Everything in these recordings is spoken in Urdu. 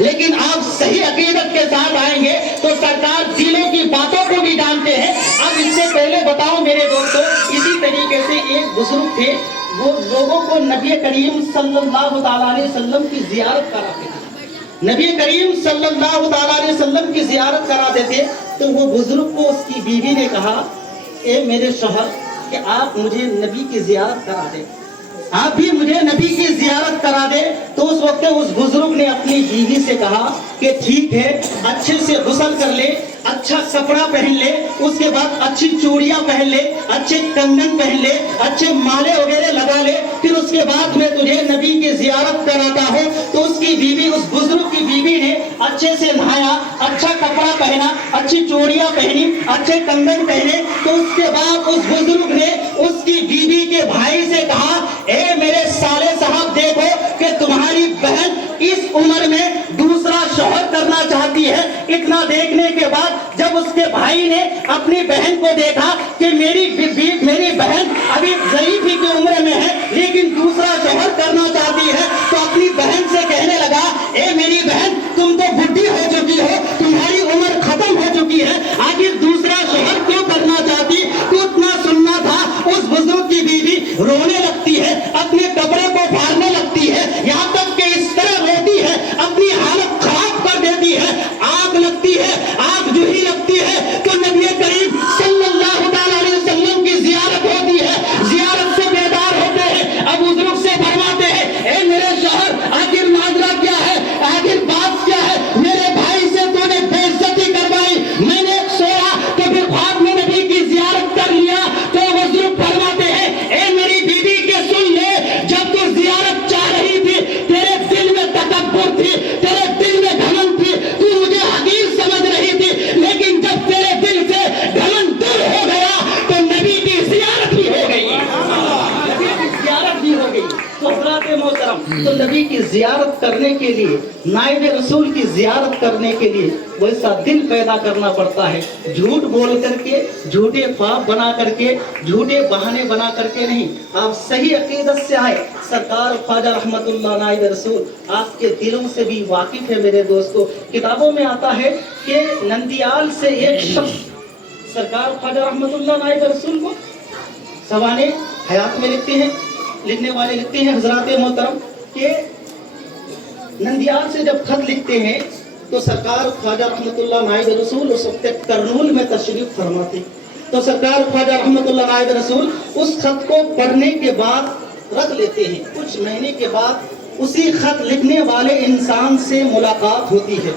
لیکن آپ صحیح عقیدت کے ساتھ آئیں گے تو سرکار دلوں کی باتوں کو بھی جانتے ہیں۔ اب اس سے پہلے بتاؤ میرے دوستو، اسی طریقے سے ایک بزرگ تھے، وہ لوگوں کو نبی کریم صلی اللہ تعالیٰ علیہ وسلم کی زیارت کراتے تھے، نبی کریم صلی اللہ تعالیٰ علیہ وسلم کی زیارت کراتے تھے۔ تو وہ بزرگ کو اس کی بیوی نے کہا، اے میرے شوہر کہ آپ مجھے نبی کی زیارت کرا دیں، آپ بھی مجھے نبی کی زیارت کرا دے۔ تو اس وقت اس بزرگ نے اپنی بیوی سے کہا کہ ٹھیک ہے، اچھے سے غسل کر لے، اچھا کپڑا پہن لے، اس کے بعد اچھی چوڑیاں پہن لے، اچھے کنگن پہن لے، اچھے مالے وغیرہ لگا لے، پھر اس کے بعد میں تجھے نبی کی زیارت کراتا ہوں۔ تو اس کی بیوی، اس بزرگ کی بیوی نے اچھے سے نہایا، اچھا کپڑا پہنا، اچھی چوڑیاں پہنی، اچھے کنگن پہنے۔ تو اس کے بعد اس بزرگ نے اس کی بیوی کے بھائی سے کہا، اے میرے سالے صاحب، دیکھو کہ تمہاری بہن اس عمر میں دوسرا شوہر کرنا چاہتی ہے۔ اتنا دیکھنے کے بعد جب اس کے بھائی نے اپنی بہن کو دیکھا کہ میری بہن ابھی ضعیفی کی عمر میں ہے لیکن دوسرا شوہر کرنا چاہتی ہے، تو اپنی بہن سے کہنے لگا، اے میری بہن، تم تو بڈھی ہو چکی ہو، تمہاری عمر ختم ہو چکی ہے، آخر دوسرا شوہر کیوں کرنا چاہتی؟ تو اتنا سننا تھا، اس بزرگ کی بیوی رونے لگتی ہے، اپنے کپڑے کو پھاڑنے لگتی ہے، یہاں تک کہ اس طرح روتی ہے، اپنی حالت خراب کر دیتی ہے، آگ لگتی ہے، آگ جوہی لگتی ہے۔ تو نبی کریم صلی اللہ تعالیٰ علیہ وسلم کی زیارت ہوتی ہے، زیارت سے بیدار ہوتے ہیں، اب بزرگ سے فرماتے ہیں، اے میرے شوہر، آخر معاملہ کیا ہے، آخر بات کیا ہے؟ میرے بھائی سے تو نے بے عزتی کروائی، میں نے سویا تو پھر خواب میں نبی کی زیارت کر لیا۔ تو بزرگ فرماتے ہیں، اے میری بیوی کے سن لے، جب تو زیارت چاہ رہی تھی، تیرے دل میں تکبر تھی، تیرے دل میں گھمنڈ تھی، تو مجھے حقیر سمجھ رہی تھی، لیکن جب تیرے دل سے گھمنڈ دور ہو گیا تو نبی کی زیارت بھی ہو گئی، نبی کی زیارت بھی ہو گئی۔ تو حضرات محترم، تو نبی کی زیارت کرنے کے لیے، نائب رسول کی زیارت کرنے کے لیے ویسا دل پیدا کرنا پڑتا ہے، جھوٹ بول کر کے، جھوٹے خواب بنا کر کے، جھوٹے بہانے بنا کر کے نہیں، آپ صحیح عقیدت سے آئے۔ سرکار خواجہ رحمت اللہ نائب رسول آپ کے دلوں سے بھی واقف ہے میرے دوستو۔ کتابوں میں آتا ہے کہ نندیال سے ایک شخص سرکار خواجہ رحمت اللہ نائب رسول کو سوانح حیات میں لکھتے ہیں، لکھنے والے لکھتے ہیں حضرات محترم کہ نندیال سے جب خط لکھتے ہیں تو سرکار خواجہ رحمت اللہ نائب رسول اس وقت کرنول میں تشریف فرما تھے۔ تو سرکار خواجہ رحمت اللہ نائب رسول اس خط کو پڑھنے کے بعد رکھ لیتے ہیں، کچھ مہینے کے بعد اسی خط لکھنے والے انسان سے ملاقات ہوتی ہے۔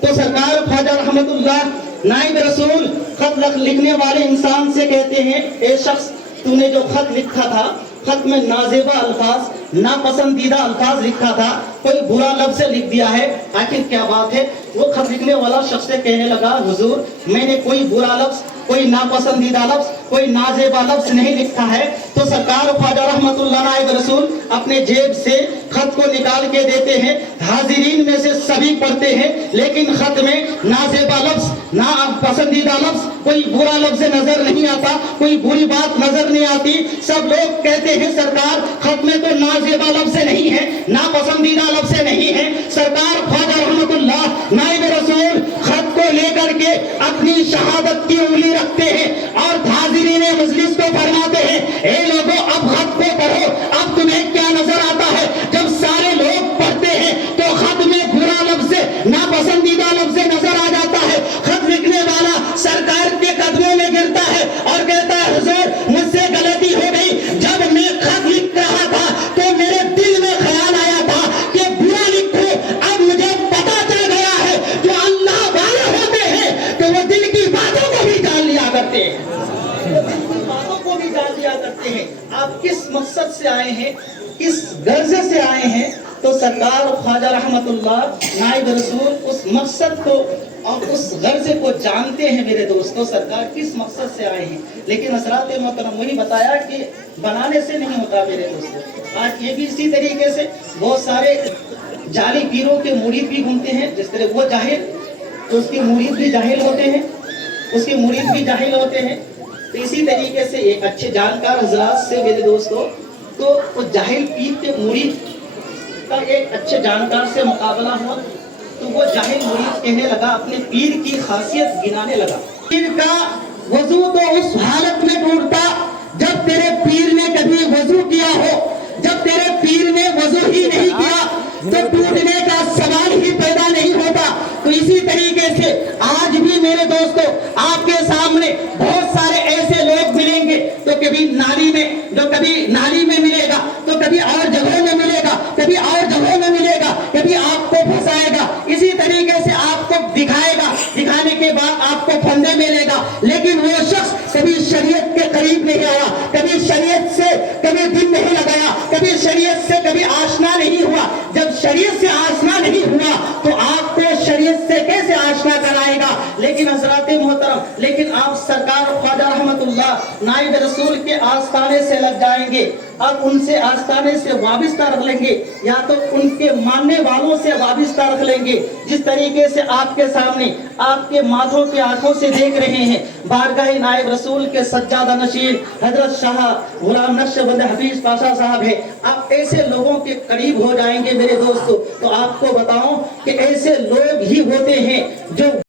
تو سرکار خواجہ رحمت اللہ نائب رسول خط لکھنے والے انسان سے کہتے ہیں، اے شخص، تو نے جو خط لکھا تھا، خط میں نازیبا الفاظ، ناپسندیدہ الفاظ لکھا تھا، کوئی برا لفظ لکھ دیا ہے، آخر کیا بات ہے؟ وہ خط لکھنے والا شخص سے کہنے لگا، حضور، میں نے کوئی برا لفظ، کوئی ناپسندیدہ لفظ، کوئی نازیبا لفظ نہیں لکھا ہے۔ تو سرکار خواجہ رحمت اللہ نائب رسول اپنے جیب سے خط کو نکال کے دیتے ہیں، حاضرین میں سے سبھی پڑھتے ہیں، لیکن خط میں نازیبا لفظ، ناپسندیدہ لفظ، کوئی برا لفظ نظر نہیں آتا، کوئی بری بات نظر نہیں آتی۔ سب لوگ کہتے ہیں، سرکار، خط میں تو نازیبا لفظ نہیں ہے، ناپسندیدہ لفظ نہیں ہے۔ سرکار خواجہ رحمت اللہ نائب رسول خط کو لے کر کے اپنی شہادت کی انگلی رکھتے ہیں اور حاضرین مجلس کو فرماتے ہیں، اے لوگوں، اب خط کو پڑھو، اب تمہیں کیا نظر آتا ہے؟ جب سارے لوگ پڑھتے ہیں تو خط میں برا لفظ، ناپسندیدہ لفظ نظر آ جاتا ہے۔ خط لکھنے والا سرکار کے قدموں میں گرتا ہے اور کہتا ہے، حضور، مجھ سے غلطی ہو گئی، جب میں خط لکھ رہا تھا تو میرے دل میں خیال آیا تھا کہ برا لکھوں، اب مجھے پتا چل گیا ہے جو اللہ والے ہوتے ہیں تو وہ دل کی باتوں کو بھی جان لیا کرتے ہیں، باتوں کو بھی جان لیا کرتے ہیں۔ آپ کس مقصد سے آئے ہیں، کس غرض سے آئے ہیں؟ تو سرکار خواجہ رحمت اللہ نائب رسول اس مقصد کو اور اس غرض کو جانتے ہیں میرے دوستو۔ سرکار کس مقصد سے آئے ہیں، لیکن حضرات محترم، وہی بتایا کہ بنانے سے نہیں ہوتا میرے دوستو۔ آج یہ بھی اسی طریقے سے بہت سارے جعلی پیروں کے مرید بھی گھومتے ہیں، جس طرح وہ جاہل تو اس کے مرید بھی جاہل ہوتے ہیں، اس کے مرید بھی جاہل ہوتے ہیں۔ تو اسی طریقے سے ایک اچھے جانکار حضرات سے میرے دوستو، تو وہ جاہل پیر کے مرید کا ایک اچھے جانکار سے مقابلہ ہوا، تو وہ جاہل مرید کہنے لگا، اپنے پیر کی خاصیت گنانے لگا۔ پیر کا وضو تو اس حالت میں ٹوٹتا جب تیرے پیر نے کبھی وضو کیا ہو، جب تیرے پیر نے وضو ہی نہیں کیا تو ٹوٹنے کا سوال ہی پیدا نہیں ہوتا۔ تو اسی طریقے سے آج بھی میرے دوستو آپ کے سامنے بہت سارے ایسے لوگ ملیں گے تو کبھی نالی میں ملے گا، تو کبھی اور جگہوں میں ملے گا، کبھی اور جگہوں میں ملے گا، کبھی آپ کو پھنسائے گا، اسی طریقے سے آپ کو دکھائے گا، دکھانے کے بعد آپ کو پھندے میں لے گا، لیکن وہ شخص کبھی شریعت کے قریب نہیں آیا، کبھی شریعت سے کبھی دل نہیں لگایا، کبھی شریعت سے کبھی آشنا نہیں ہوا۔ جب شریعت سے آشنا نہیں ہوا تو آپ کو شریعت سے کیسے آشنا کرائے گا؟ لیکن حضرات محترم، لیکن آپ سرکار خواجہ رحمت اللہ نائب رسول کے آستانے سے لگ جائیں گے، اب ان سے آستانے سے وابستہ رکھ لیں گے، یا تو ان کے ماننے والوں سے وابستہ رکھ لیں گے۔ جس طریقے سے آپ کے سامنے آپ کے ماتھوں کے آنکھوں سے دیکھ رہے ہیں، بارگاہ نائب رسول کے سجادہ نشین حضرت شاہ غلام نقشبند حفیظ پاشا صاحب ہے، آپ ایسے لوگوں کے قریب ہو جائیں گے میرے دوستو، تو آپ کو بتاؤں کہ ایسے لوگ ہی ہوتے ہیں جو